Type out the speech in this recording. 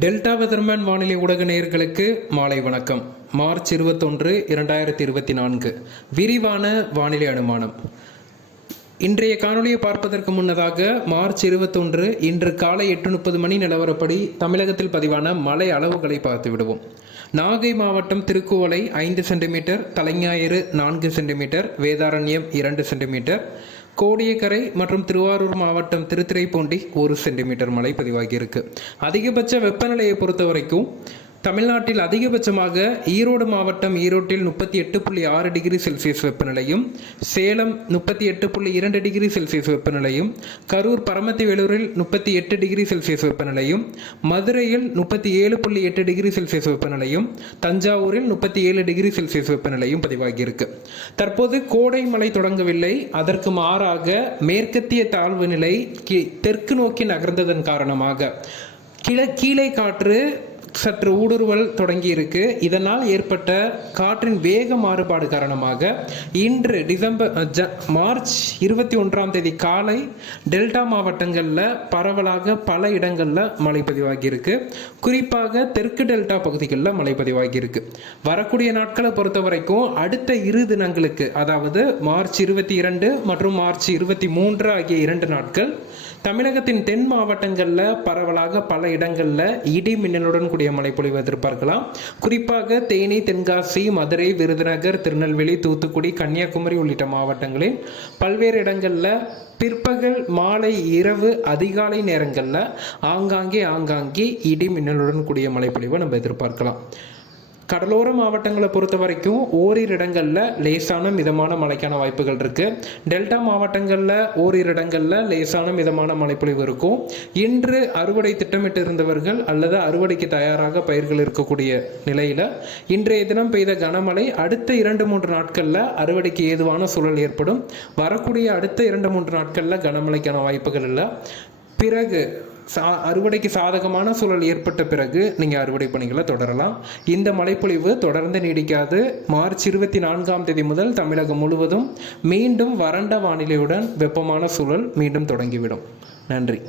Delta weatherman வானிலை ஊடக நேயர்களுக்கு மாலை வணக்கம். மார்ச் இருபத்தொன்று இரண்டாயிரத்தி இருபத்தி நான்கு விரிவான வானிலை அனுமானம். இன்றைய காணொலியை பார்ப்பதற்கு முன்னதாக மார்ச் இருபத்தொன்று இன்று காலை எட்டு முப்பது மணி நிலவரப்படி தமிழகத்தில் பதிவான மழை அளவுகளை பார்த்து விடுவோம் நாகை மாவட்டம் திருக்குவளை ஐந்து சென்டிமீட்டர் தலைஞாயிறு நான்கு சென்டிமீட்டர் வேதாரண்யம் இரண்டு சென்டிமீட்டர் கோடியக்கரை மற்றும் திருவாரூர் மாவட்டம் திருத்துறைப்பூண்டி ஒரு சென்டிமீட்டர் மழை பதிவாகியிருக்கு. அதிகபட்ச வெப்பநிலையை பொறுத்த வரைக்கும் தமிழ்நாட்டில் அதிகபட்சமாக ஈரோடு மாவட்டம் ஈரோட்டில் முப்பத்தி எட்டு புள்ளி ஆறு டிகிரி செல்சியஸ் வெப்பநிலையும் சேலம் முப்பத்தி எட்டு புள்ளி இரண்டு டிகிரி செல்சியஸ் வெப்பநிலையும் கரூர் பரமத்தி வேலூரில் முப்பத்தி எட்டு டிகிரி செல்சியஸ் வெப்பநிலையும் மதுரையில் முப்பத்தி ஏழு புள்ளி எட்டு டிகிரி செல்சியஸ் வெப்பநிலையும் தஞ்சாவூரில் முப்பத்தி ஏழு டிகிரி செல்சியஸ் வெப்பநிலையும் பதிவாகியிருக்கு. தற்போது கோடை மழை தொடங்கவில்லை. அதற்கு மாறாக மேற்கத்திய தாழ்வு நிலை கி- தெற்கு நோக்கி நகர்ந்ததன் காரணமாக கிழ கீழே காற்று சற்று ஊடுருவல் தொடங்கியிருக்கு. இதனால் ஏற்பட்ட காற்றின் வேக மாறுபாடு காரணமாக இன்று டிசம்பர் ஜ மார்ச் இருபத்தி ஒன்றாம் தேதி காலை டெல்டா மாவட்டங்களில் பரவலாக பல இடங்களில் மழை பதிவாகியிருக்கு. குறிப்பாக தெற்கு டெல்டா பகுதிகளில் மழை பதிவாகியிருக்கு. வரக்கூடிய நாட்களை பொறுத்த வரைக்கும் அடுத்த இரு தினங்களுக்கு அதாவது மார்ச் இருபத்தி இரண்டு மற்றும் மார்ச் இருபத்தி மூன்று ஆகிய இரண்டு நாட்கள் தமிழகத்தின் தென் மாவட்டங்களில் பரவலாக பல இடங்களில் இடி மின்னலுடன் கூடிய மழை பொழிவு எதிர்பார்க்கலாம். குறிப்பாக தேனி தென்காசி மதுரை விருதுநகர் திருநெல்வேலி தூத்துக்குடி கன்னியாகுமரி உள்ளிட்ட மாவட்டங்களில் பல்வேறு இடங்களில் பிற்பகல் மாலை இரவு அதிகாலை நேரங்களில் ஆங்காங்கே ஆங்காங்கே இடி மின்னலுடன் கூடிய மழைப்பொழிவை நம்ம எதிர்பார்க்கலாம். கடலோர மாவட்டங்களை பொறுத்த வரைக்கும் ஓரிரு இடங்களில் லேசான மிதமான மழைக்கான வாய்ப்புகள் இருக்கு. டெல்டா மாவட்டங்களில் ஓரிரு இடங்களில் லேசான மிதமான மழைப்பொழிவு இருக்கும். இன்று அறுவடை திட்டமிட்டு இருந்தவர்கள் அல்லது அறுவடைக்கு தயாராக பயிர்கள் இருக்கக்கூடிய நிலையில் இன்றைய தினம் பெய்த கனமழை அடுத்த இரண்டு மூன்று நாட்களில் அறுவடைக்கு ஏதுவான சூழல் ஏற்படும். வரக்கூடிய அடுத்த இரண்டு மூன்று நாட்களில் கனமழைக்கான வாய்ப்புகள் இல்லை. பிறகு சா அறுவடைக்கு சாதகமான சூழல் ஏற்பட்ட பிறகு நீங்கள் அறுவடை பணிகளை தொடரலாம். இந்த மழைப்பொழிவு தொடர்ந்து நீடிக்காது. மார்ச் இருபத்தி நான்காம் தேதி முதல் தமிழகம் முழுவதும் மீண்டும் வறண்ட வானிலையுடன் வெப்பமான சூழல் மீண்டும் தொடங்கிவிடும். நன்றி.